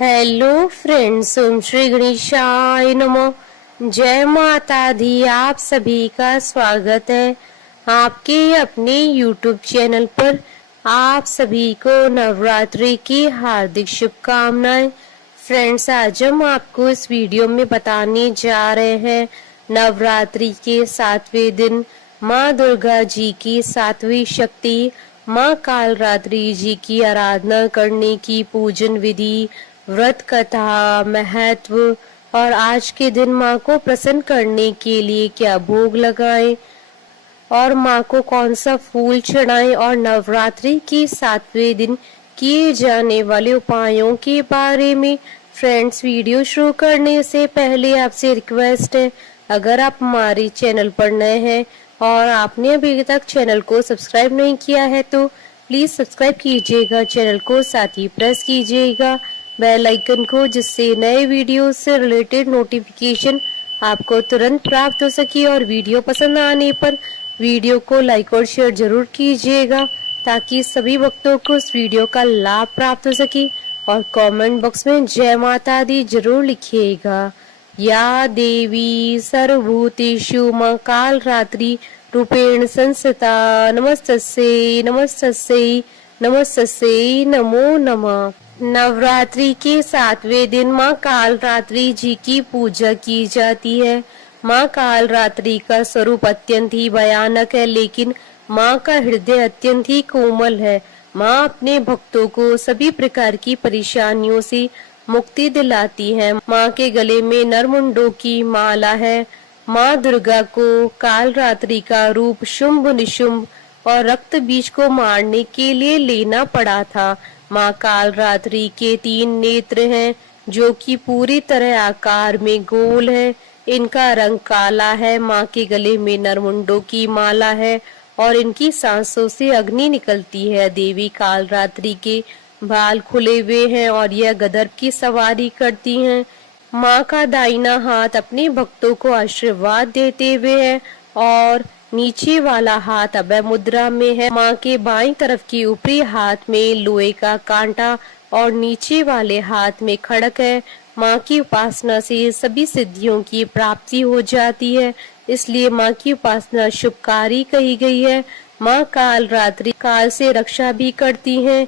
Hello friends, ओम श्री गणेशाय नमः। जय माता दी। आप सभी का स्वागत है आपके अपने यूट्यूब चैनल पर। आप सभी को नवरात्रि की हार्दिक शुभकामनाएं। फ्रेंड्स, आज हम आपको इस वीडियो में बताने जा रहे हैं नवरात्रि के 7वें दिन माँ दुर्गा जी की 7वीं शक्ति माँ कालरात्रि जी की आराधना करने की पूजन विधि, व्रत कथा, महत्व और आज के दिन माँ को प्रसन्न करने के लिए क्या भोग लगाएं और माँ को कौन सा फूल चढ़ाएं और नवरात्रि के 7वें दिन किए जाने वाले उपायों के बारे में। फ्रेंड्स, वीडियो शुरू करने से पहले आपसे रिक्वेस्ट है, अगर आप हमारे चैनल पर नए हैं और आपने अभी तक चैनल को सब्सक्राइब नहीं किया है तो प्लीज सब्सक्राइब कीजिएगा चैनल को, साथ ही प्रेस कीजिएगा बेल आइकन को, जिससे नए वीडियो से रिलेटेड नोटिफिकेशन आपको तुरंत प्राप्त हो सके। और वीडियो पसंद आने पर वीडियो को लाइक और शेयर जरूर कीजिएगा ताकि सभी भक्तों को इस वीडियो का लाभ प्राप्त हो सके। और कमेंट बॉक्स में जय माता दी जरूर लिखिएगा। या देवी सर्वभूतेषु मां कालरात्रि रूपेण संस्थिता नमस्तस्यै नमस्तस्यै नमस्तस्यै नमो नमः। नवरात्रि के 7वें दिन माँ कालरात्रि जी की पूजा की जाती है। माँ कालरात्रि का स्वरूप अत्यंत ही भयानक है, लेकिन माँ का हृदय अत्यंत ही कोमल है। माँ अपने भक्तों को सभी प्रकार की परेशानियों से मुक्ति दिलाती है। माँ के गले में नरमुंडों की माला है। माँ दुर्गा को कालरात्रि का रूप शुंभ निशुंभ और रक्त बीज को मारने के लिए लेना पड़ा था। माँ कालरात्रि के 3 नेत्र हैं जो कि पूरी तरह आकार में गोल है। इनका रंग काला है। माँ के गले में नरमुंडों की माला है और इनकी सांसों से अग्नि निकलती है। देवी कालरात्रि के बाल खुले हुए हैं और यह गदर की सवारी करती हैं। माँ का दाहिना हाथ अपने भक्तों को आशीर्वाद देते हुए है और नीचे वाला हाथ अभय मुद्रा में है। माँ के बाईं तरफ की ऊपरी हाथ में लोहे का कांटा और नीचे वाले हाथ में खड़क है। माँ की उपासना से सभी सिद्धियों की प्राप्ति हो जाती है, इसलिए माँ की उपासना शुभकारी कही गई है। माँ कालरात्रि काल से रक्षा भी करती हैं,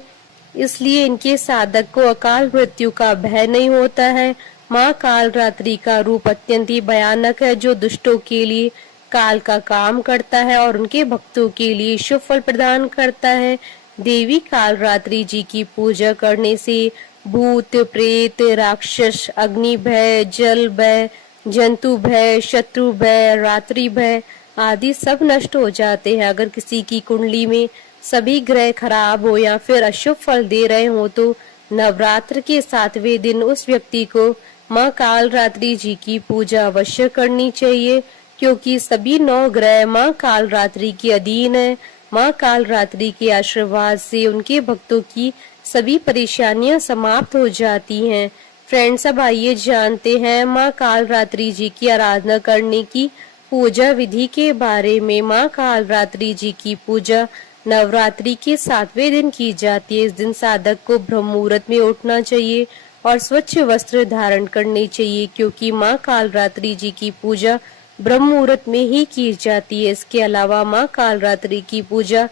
इसलिए इनके साधक को अकाल मृत्यु का भय नहीं होता है। माँ कालरात्रि का रूप अत्यंत ही भयानक है, जो दुष्टों के लिए काल का काम करता है और उनके भक्तों के लिए शुभ फल प्रदान करता है। देवी कालरात्रि जी की पूजा करने से भूत प्रेत, राक्षस, अग्नि भय, जल भय, जंतु भय, शत्रु भय, रात्रि भय आदि सब नष्ट हो जाते हैं। अगर किसी की कुंडली में सभी ग्रह खराब हो या फिर अशुभ फल दे रहे हो तो नवरात्र के 7वें दिन उस व्यक्ति को माँ कालरात्रि जी की पूजा अवश्य करनी चाहिए, क्योंकि सभी 9 ग्रह माँ कालरात्रि के अधीन है। माँ कालरात्रि के आशीर्वाद से उनके भक्तों की सभी परेशानियां समाप्त हो जाती हैं। फ्रेंड्स, अब आइए जानते हैं माँ कालरात्रि जी की आराधना करने की पूजा विधि के बारे में। माँ कालरात्रि जी की पूजा नवरात्रि के 7वें दिन की जाती है। इस दिन साधक को ब्रह्म मुहूर्त में उठना चाहिए और स्वच्छ वस्त्र धारण करने चाहिए, क्योंकि माँ कालरात्रि जी की पूजा ब्रह्म मुहूर्त में ही की जाती है। इसके अलावा माँ कालरात्रि की पूजा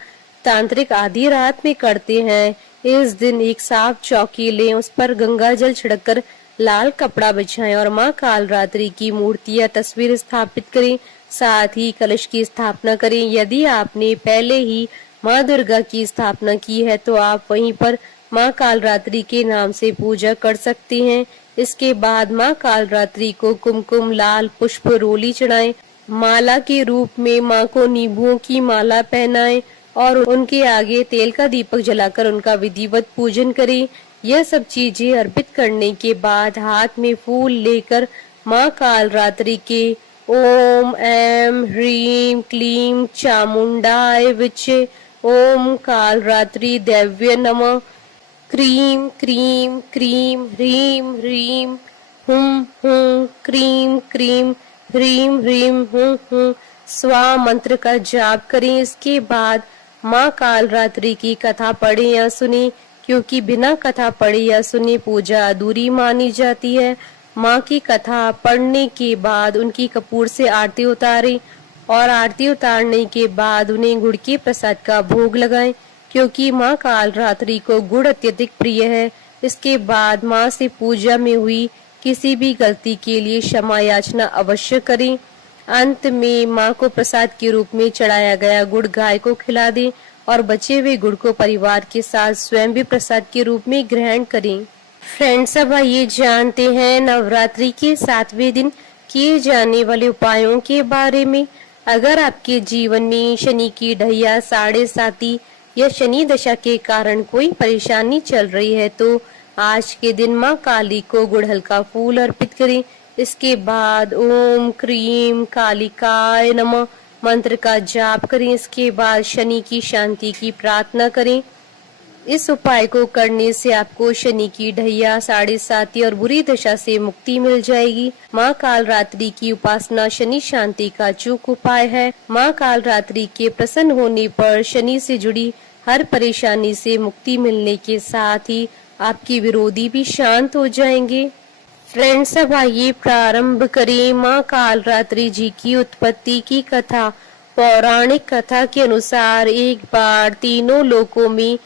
तांत्रिक आधी रात में करते हैं। इस दिन एक साफ चौकी लें, उस पर गंगा जल छिड़ककर लाल कपड़ा बिछाएं और माँ कालरात्रि की मूर्ति या तस्वीर स्थापित करें। साथ ही कलश की स्थापना करें। यदि आपने पहले ही माँ दुर्गा की स्थापना की है तो आप वहीं पर माँ कालरात्रि के नाम से पूजा कर सकते हैं। इसके बाद माँ कालरात्रि को कुमकुम, लाल पुष्प, रोली चढ़ाएं। माला के रूप में माँ को नींबुओं की माला पहनाएं और उनके आगे तेल का दीपक जलाकर उनका विधिवत पूजन करें। यह सब चीजें अर्पित करने के बाद हाथ में फूल लेकर माँ कालरात्रि के ओम ऐं ह्रीं क्लीं चामुंडाय विचे, ओम कालरात्रि देव्य नमः, क्रीं क्रीं क्रीं ह्रीं ह्रीं हुं हुं क्रीं क्रीं ह्रीं ह्रीं हुं हुं स्वा मंत्र का जाप करें। इसके बाद माँ कालरात्रि की कथा पढ़ें या सुने। क्योंकि बिना कथा पढ़े या सुने पूजा अधूरी मानी जाती है। माँ की कथा पढ़ने के बाद उनकी कपूर से आरती उतारें और आरती उतारने के बाद उन्हें गुड़ के प्रसाद का भोग लगाएं, क्योंकि माँ कालरात्रि को गुड़ अत्यधिक प्रिय है। इसके बाद माँ से पूजा में हुई किसी भी गलती के लिए क्षमा याचना अवश्य करें। अंत में माँ को प्रसाद के रूप में चढ़ाया गया गुड़ गाय को खिला दें और बचे हुए गुड़ को परिवार के साथ स्वयं भी प्रसाद के रूप में ग्रहण करें। फ्रेंड्स, अब आइए जानते हैं नवरात्रि के 7वें दिन किए जाने वाले उपायों के बारे में। अगर आपके जीवन में शनि की ढैया, साढ़े साती या शनि दशा के कारण कोई परेशानी चल रही है तो आज के दिन माँ काली को गुड़हल का फूल अर्पित करें। इसके बाद ओम क्रीम कालिकाय नमः मंत्र का जाप करें। इसके बाद शनि की शांति की प्रार्थना करें। इस उपाय को करने से आपको शनि की ढैया, साढ़े साती और बुरी दशा से मुक्ति मिल जाएगी। माँ कालरात्रि की उपासना शनि शांति का अचूक उपाय है। माँ कालरात्रि के प्रसन्न होने पर शनि से जुड़ी हर परेशानी से मुक्ति मिलने के साथ ही आपके विरोधी भी शांत हो जाएंगे। फ्रेंड्स, अब आइए प्रारंभ करें माँ कालरात्रि जी की उत्पत्ति की कथा। पौराणिक कथा के अनुसार एक बार तीनों लोकों में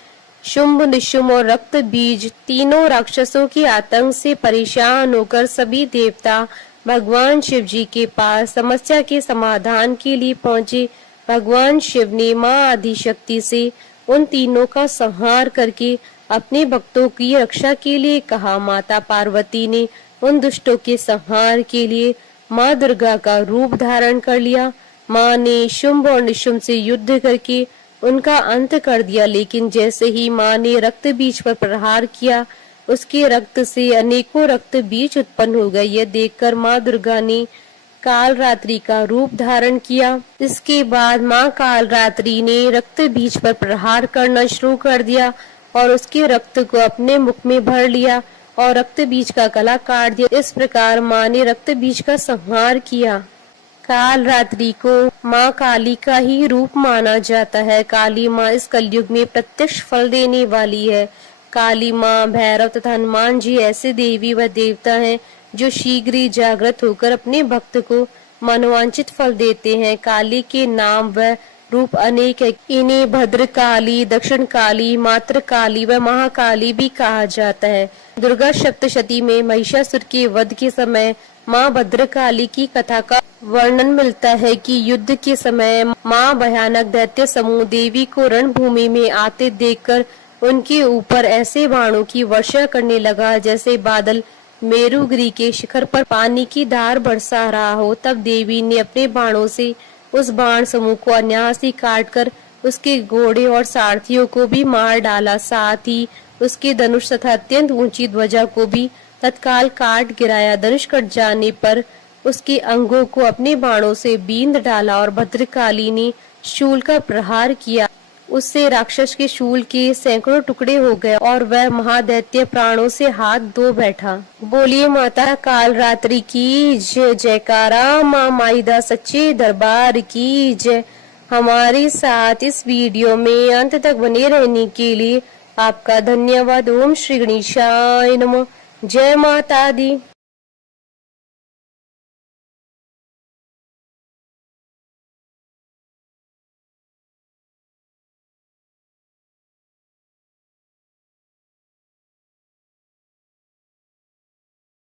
शुंभ, निशुंभ और रक्त बीज तीनों राक्षसों के आतंक से परेशान होकर सभी देवता भगवान शिव जी के पास समस्या के समाधान के लिए पहुँचे। भगवान शिव ने माँ आदिशक्ति से उन तीनों का संहार करके अपने भक्तों की रक्षा के लिए कहा। माता पार्वती ने उन दुष्टों के संहार के लिए माँ दुर्गा का रूप धारण कर लिया। माँ ने शुंभ और निशुंभ से युद्ध करके उनका अंत कर दिया, लेकिन जैसे ही माँ ने रक्त बीज पर प्रहार किया, उसके रक्त से अनेकों रक्त बीज उत्पन्न हो गए। यह देखकर माँ दुर्गा ने कालरात्रि का रूप धारण किया। इसके बाद माँ कालरात्रि ने रक्त बीज पर प्रहार करना शुरू कर दिया और उसके रक्त को अपने मुख में भर लिया और रक्त बीज का गला काट दिया। इस प्रकार माँ ने रक्त बीज का संहार किया। कालरात्रि को माँ काली का ही रूप माना जाता है। काली माँ इस कलयुग में प्रत्यक्ष फल देने वाली है। काली माँ, भैरव तथा हनुमान जी ऐसे देवी व देवता हैं जो शीघ्र ही जागृत होकर अपने भक्त को मनोवांछित फल देते हैं। काली के नाम व रूप अनेक है। इन्हें भद्रकाली, दक्षिण काली, मात्र काली व महाकाली भी कहा जाता है। दुर्गा सप्तशती में महिषासुर के वध के समय माँ भद्रकाली की कथा का वर्णन मिलता है कि युद्ध के समय माँ भयानक दैत्य समूह देवी को रणभूमि में आते देखकर उनके ऊपर ऐसे बाणों की वर्षा करने लगा जैसे बादल मेरुगिरी के शिखर पर पानी की धार बरसा रहा हो। तब देवी ने अपने बाणों से उस बाण समूह को अनायास ही काटकर उसके घोड़े और सारथियों को भी मार डाला। साथ ही उसके धनुष तथा अत्यंत ऊंची ध्वजा को भी तत्काल काट गिराया। धनुष कट जाने पर उसके अंगों को अपने बाणों से बींध डाला और भद्रकाली ने शूल का प्रहार किया। उससे राक्षस के शूल के सैकड़ों टुकड़े हो गए और वह महादैत्य प्राणों से हाथ धो बैठा। बोलिए माता कालरात्रि की जय। जयकारा माँ माईदा सच्चे दरबार की जय। हमारे साथ इस वीडियो में अंत तक बने रहने के लिए आपका धन्यवाद। ओम श्री गणेशाय नमः। जय माता दी।